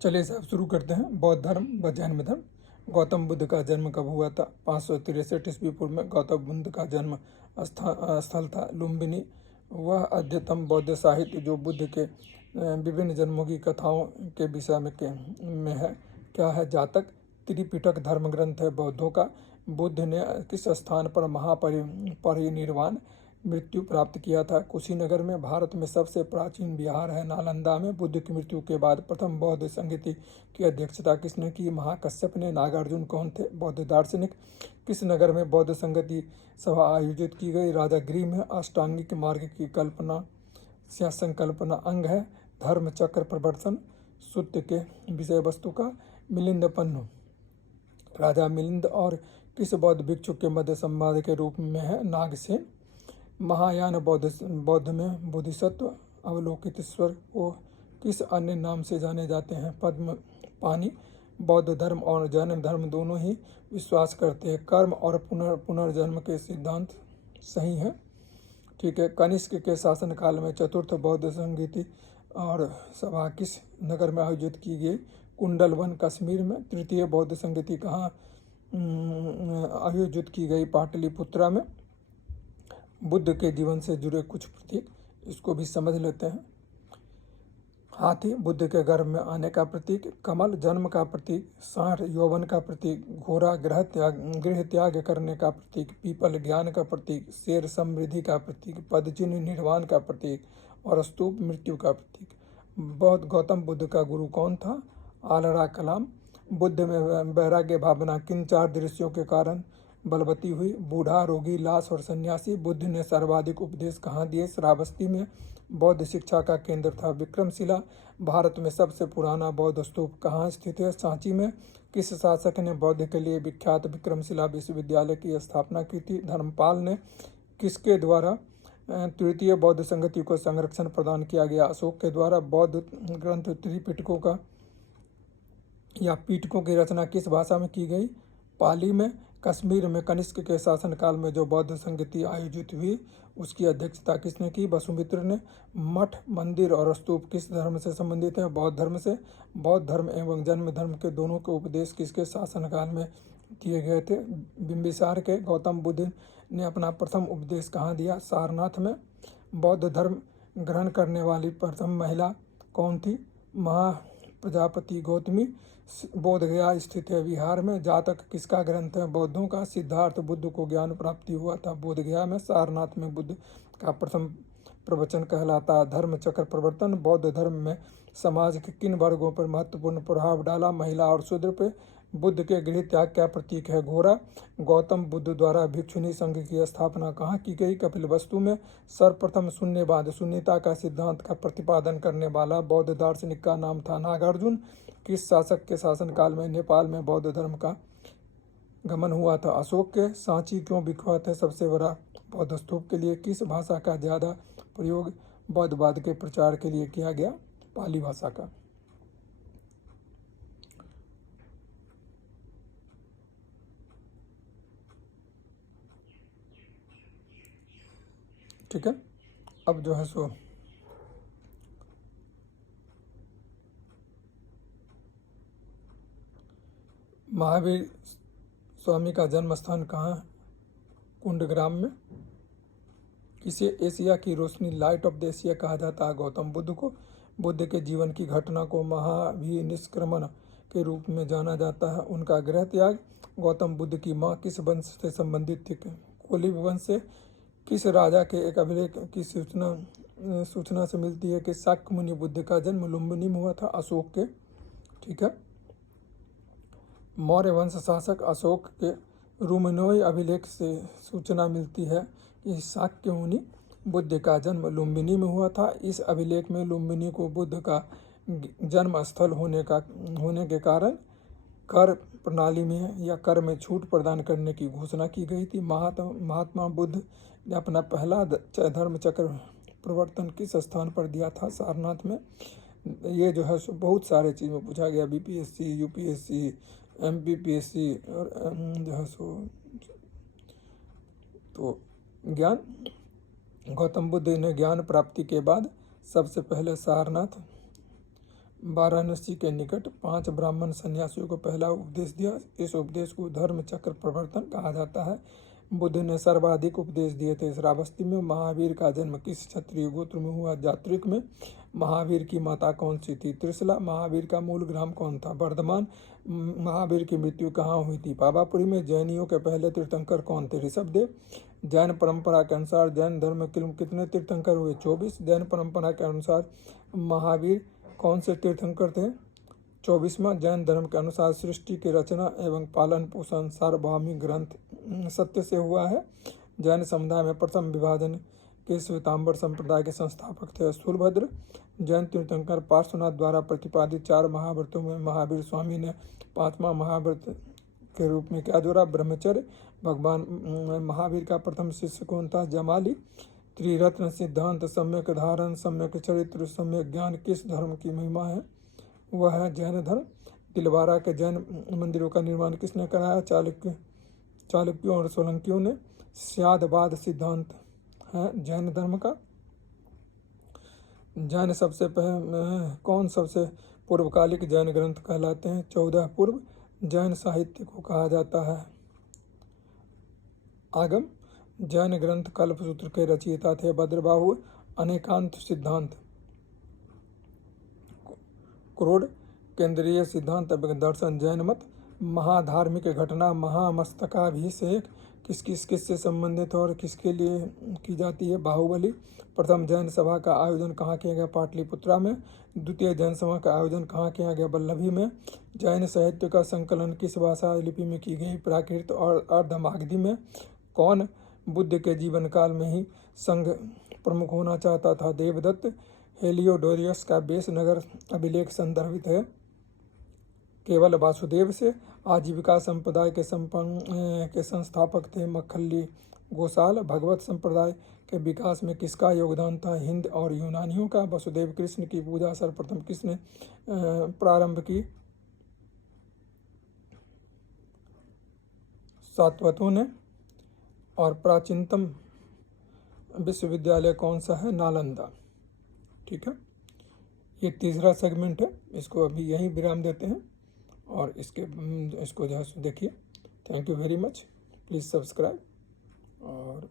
चलिए साहब शुरू करते हैं। बौद्ध धर्म व जैन धर्म। गौतम बुद्ध का जन्म कब हुआ था? 563 ईस्वी पूर्व में गौतम बुद्ध का जन्म स्थल था लुम्बिनी। वह अद्यतम बौद्ध साहित्य जो बुद्ध के विभिन्न जन्मों की कथाओं के विषय में है। क्या है? जातक त्रिपिटक धर्म ग्रंथ है बौद्धों का। बुद्ध ने किस स्थान पर महापरिनिर्वाण मृत्यु प्राप्त किया था? कुशीनगर में। भारत में सबसे प्राचीन विहार है नालंदा में। बुद्ध की मृत्यु के बाद प्रथम बौद्ध संगीति की अध्यक्षता किसने की? महाकश्यप ने। नागार्जुन कौन थे? बौद्ध दार्शनिक। किस नगर में बौद्ध संगति सभा आयोजित की गई? राजा गृह में। अष्टांगिक मार्ग की कल्पना या संकल्पना अंग है। धर्म चक्र प्रवर्तन सूत्र के विषय वस्तु का मिलिंदपन्नु राजा मिलिंद और किस बौद्ध भिक्षु के मध्य संवाद के रूप में है? नागसेन। महायान बौद्ध में बोधिसत्व अवलोकितेश्वर को किस अन्य नाम से जाने जाते हैं? पद्म पानी। बौद्ध धर्म और जैन धर्म दोनों ही विश्वास करते हैं कर्म और पुनर्जन्म के सिद्धांत सही है। ठीक है। कनिष्क के शासनकाल में चतुर्थ बौद्ध संगीति और सभा किस नगर में आयोजित की गई? कुंडलवन कश्मीर में। तृतीय बौद्ध संगीति कहाँ आयोजित की गई? पाटलिपुत्रा में। बुद्ध के जीवन से जुड़े कुछ प्रतीक, इसको भी समझ लेते हैं। हाथी बुद्ध के गर्भ में आने का प्रतीक। कमल जन्म का प्रतीक। सांड यौवन का प्रतीक। घोड़ा गृह त्याग करने का प्रतीक। पीपल ज्ञान का प्रतीक। शेर समृद्धि का प्रतीक। पदचिन्ह निर्वाण का प्रतीक और स्तूप मृत्यु का प्रतीक। बौद्ध गौतम बुद्ध का गुरु कौन था? आलरा कलाम। बुद्ध में वैराग्य भावना किन 4 दृश्यों के कारण बलवती हुई? बूढ़ा, रोगी, लाश और सन्यासी। बुद्ध ने सर्वाधिक उपदेश कहाँ दिए? श्रावस्ती में। बौद्ध शिक्षा का केंद्र था विक्रमशिला। भारत में सबसे पुराना बौद्ध स्तूप कहाँ स्थित है? सांची में। किस शासक ने बौद्ध के लिए विख्यात विक्रमशिला विश्वविद्यालय की स्थापना की थी? धर्मपाल ने। किसके द्वारा तृतीय बौद्ध संगति को संरक्षण प्रदान किया गया? अशोक के द्वारा। बौद्ध ग्रंथ त्रिपिटकों का या पीटकों की रचना किस भाषा में की गई? पाली में। कश्मीर में कनिष्क के शासनकाल में जो बौद्ध संगति आयोजित हुई उसकी अध्यक्षता किसने की? वसुमित्र ने। मठ, मंदिर और स्तूप किस धर्म से संबंधित है? बौद्ध धर्म से। बौद्ध धर्म एवं जैन धर्म के दोनों के उपदेश किसके शासनकाल में दिए गए थे? बिंबिसार के। गौतम बुद्ध ने अपना प्रथम उपदेश कहाँ दिया? सारनाथ में। बौद्ध धर्म ग्रहण करने वाली प्रथम महिला कौन थी? महा प्रजापति गौतमी। बोधगया स्थित है बिहार में। जातक किसका ग्रंथ है? बौद्धों का। सिद्धार्थ बुद्ध को ज्ञान प्राप्ति हुआ था बोधगया में। सारनाथ में बुद्ध का प्रथम प्रवचन कहलाता। धर्म चक्र प्रवर्तन बौद्ध धर्म में समाज के किन वर्गों पर महत्वपूर्ण प्रभाव डाला? महिला और शूद्र पे। बुद्ध के गृह त्याग का प्रतीक है घोड़ा। गौतम बुद्ध द्वारा भिक्षुणी संघ की स्थापना कहाँ की गई? कपिलवस्तु में। सर्वप्रथम शून्यवाद शून्यता का सिद्धांत का प्रतिपादन करने वाला बौद्ध दार्शनिक का नाम था नागार्जुन। किस शासक के शासनकाल में नेपाल में बौद्ध धर्म का गमन हुआ था? अशोक के। सांची क्यों विख्यात है सबसे बड़ा बौद्ध स्तूप के लिए? किस भाषा का ज़्यादा प्रयोग बौद्धवाद के प्रचार के लिए किया गया? पाली भाषा का। ठीक है। अब जो है सो महावीर स्वामी का जन्म स्थान कहाँ? कुंडग्राम में। किसे एशिया की रोशनी लाइट ऑफ द एशिया कहा जाता है? गौतम बुद्ध को। बुद्ध के जीवन की घटना को महाभिनिष्क्रमण के रूप में जाना जाता है। उनका गृह त्याग। गौतम बुद्ध की माँ किस वंश से संबंधित थी? कोलिब वंश से। किस राजा के एक अभिलेख की सूचना से मिलती है कि शाक्य मुनि बुद्ध का जन्म लुम्बिनी में हुआ था? अशोक के। ठीक है। मौर्य वंश शासक अशोक के रूमनोई अभिलेख से सूचना मिलती है कि शाक्य मुनि बुद्ध का जन्म लुम्बिनी में हुआ था। इस अभिलेख में लुम्बिनी को बुद्ध का जन्म स्थल होने के कारण कर प्रणाली में या कर में छूट प्रदान करने की घोषणा की गई थी। महात्मा बुद्ध ने अपना पहला धर्म चक्र प्रवर्तन किस स्थान पर दिया था? सारनाथ में। ये जो है बहुत सारे चीज़ में पूछा गया। बीपीएससी, यूपीएससी, एमपीपीएससी और जो है सो तो ज्ञान। गौतम बुद्ध ने ज्ञान प्राप्ति के बाद सबसे पहले सारनाथ वाराणसी के निकट 5 ब्राह्मण सन्यासियों को पहला उपदेश दिया। इस उपदेश को धर्म चक्र प्रवर्तन कहा जाता है। बुद्ध ने सर्वाधिक उपदेश दिए थे। श्रावस्ती में महावीर का जन्म किस क्षत्रिय गोत्र में हुआ? जात्रिक में। महावीर की माता कौन सी थी? त्रिशला। महावीर का मूल ग्राम कौन था? वर्धमान। महावीर की मृत्यु कहाँ हुई थी? पावापुरी में। जैनियों के पहले तीर्थंकर कौन थे? ऋषभदेव। जैन परंपरा के अनुसार जैन धर्म के कितने तीर्थंकर हुए? 24। जैन परंपरा के अनुसार महावीर कौन से तीर्थंकर थे? 24वां। जैन धर्म के अनुसार सृष्टि की रचना एवं पालन पोषण सार्वभौमिक ग्रंथ सत्य से हुआ है। जैन समुदाय में प्रथम विभाजन के श्वेतांबर संप्रदाय के संस्थापक थे स्थूलभद्र। जैन तीर्थंकर पार्श्वनाथ द्वारा प्रतिपादित 4 महाव्रतों में महावीर स्वामी ने 5वां महाव्रत के रूप में क्या जोड़ा? ब्रह्मचर्य। भगवान महावीर का प्रथम शिष्य कौन था? जमाली। त्रिरत्न सिद्धांत सम्यक धारण सम्यक चरित्र सम्यक ज्ञान किस धर्म की महिमा है? वह है जैन धर्म। दिलवारा के जैन मंदिरों का निर्माण किसने कराया? चालुक्यों और सोलंकियों ने। स्यादवाद सिद्धांत है जैन धर्म का। जैन कौन सबसे पूर्वकालिक जैन ग्रंथ कहलाते हैं? 14 पूर्व। जैन साहित्य को कहा जाता है आगम। जैन ग्रंथ कल्पसूत्र के रचयिता थे भद्रबाहु। अनेकांत सिद्धांत क्रोध केंद्रीय सिद्धांत दर्शन जैन मत। महाधार्मिक घटना महामस्तकाभिषेक किससे संबंधित और किसके लिए की जाती है? बाहुबली। प्रथम जैन सभा का आयोजन कहाँ किया गया? पाटलिपुत्रा में। द्वितीय जैन सभा का आयोजन कहाँ किया गया? वल्लभी में। जैन साहित्य का संकलन किस भाषा लिपि में की गई? प्राकृत और अर्धमागधी में। कौन बुद्ध के जीवन काल में ही संघ प्रमुख होना चाहता था? देवदत्त। हेलियोडोरियस का बेस नगर अभिलेख संदर्भित है केवल वासुदेव से। आजीविका संप्रदाय के संस्थापक थे मक्खली गोसाल। भगवत संप्रदाय के विकास में किसका योगदान था? हिंद और यूनानियों का। वसुदेव कृष्ण की पूजा सर्वप्रथम किसने प्रारंभ की? सातवतों ने। और प्राचीनतम विश्वविद्यालय कौन सा है? नालंदा। ठीक है, ये तीसरा सेगमेंट है, इसको अभी यहीं विराम देते हैं और इसको जो है देखिए। Thank you very much. Please subscribe और